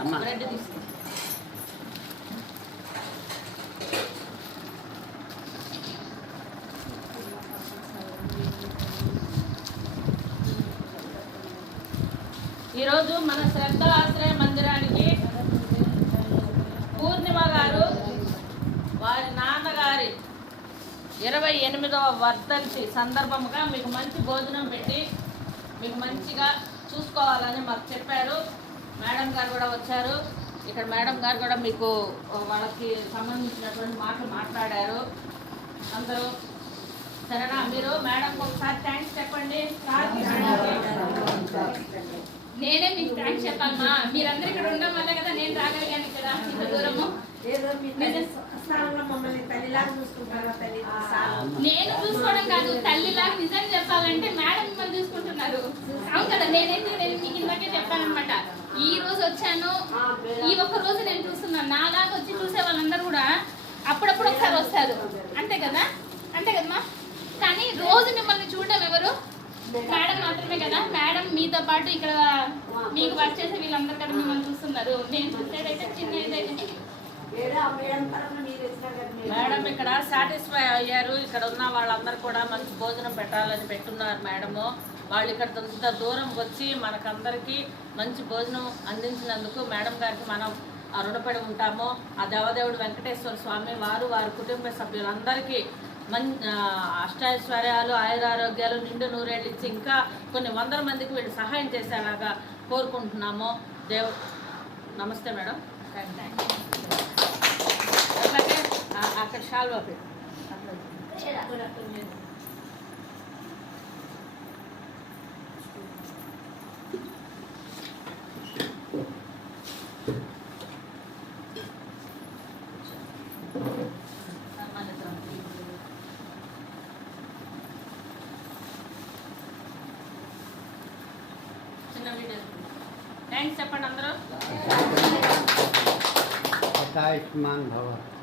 అన్న బ్రెడ్ తీసుకో. ఈరోజు మన శ్రద్ధ ఆశ్రయ మందిరానికి పూర్ణిమ గారు వారి నాన్నగారి 28వ వర్ధంతి సందర్భముగా మీకు మంచి భోజనం పెట్టి మీకు మంచిగా చూసుకోవాలని మాకు చెప్పారు. మేడం గారు కూడా వచ్చారు. ఇక్కడ మేడం గారు కూడా మీకు వాళ్ళకి సంబంధించినటువంటి మాటలు మాట్లాడారు. అందరూ సరేనా? మీరు మేడంకి ఒకసారి థ్యాంక్స్ చెప్పండి. నేనే మీకు థ్యాంక్స్ చెప్పాలమ్మా. మీరందరూ ఇక్కడ ఉండడం వల్ల కదా నేను రాగలిగాను కదా ఇంత దూరము. నేను చూసుకోవడం కాదు, తల్లిలాగా నిజం చెప్పాలంటే మేడం మిమ్మల్ని చూసుకుంటున్నారు. అవును కదా, నేను మీకు ఇందాకే చెప్పానమాట. ఈ రోజు వచ్చాను, ఈ ఒక్క రోజు నేను చూస్తున్నాను. నాలాగా వచ్చి చూసే వాళ్ళందరూ కూడా అప్పుడప్పుడు ఒకసారి వస్తారు, అంతే కదా, అంతే కదమ్మా. కానీ రోజు మిమ్మల్ని చూడడం ఎవరు? మేడం మాత్రమే కదా. మేడం మీతో పాటు ఇక్కడ మీకు వర్క్ చేసే వీళ్ళందరూ కదా మిమ్మల్ని చూస్తున్నారు. నేను చూసేదైతే చిన్న ఏదైతే మేడం ఇక్కడ సాటిస్ఫై అయ్యారు. ఇక్కడ ఉన్న వాళ్ళందరూ కూడా మంచి భోజనం పెట్టాలని పెట్టున్నారు మేడము. వాళ్ళు ఇక్కడ ఇంత దూరం వచ్చి మనకందరికీ మంచి భోజనం అందించినందుకు మేడం గారికి మనం రుణపడి ఉంటాము. ఆ దేవదేవుడు వెంకటేశ్వర స్వామి వారు వారి కుటుంబ సభ్యులందరికీ అష్టైశ్వర్యాలు, ఆయురారోగ్యాలు, నిండు నూరేళ్ళు ఇచ్చి ఇంకా కొన్ని వందల మందికి వీళ్ళు సహాయం చేసేలాగా కోరుకుంటున్నాము. నమస్తే మేడం. అట్లాగే అక్కడ షాల్వా పెట్టు. చిన్న వీడియో థ్యాంక్స్ చెప్పండి అందరూ. आयुष्मान भव।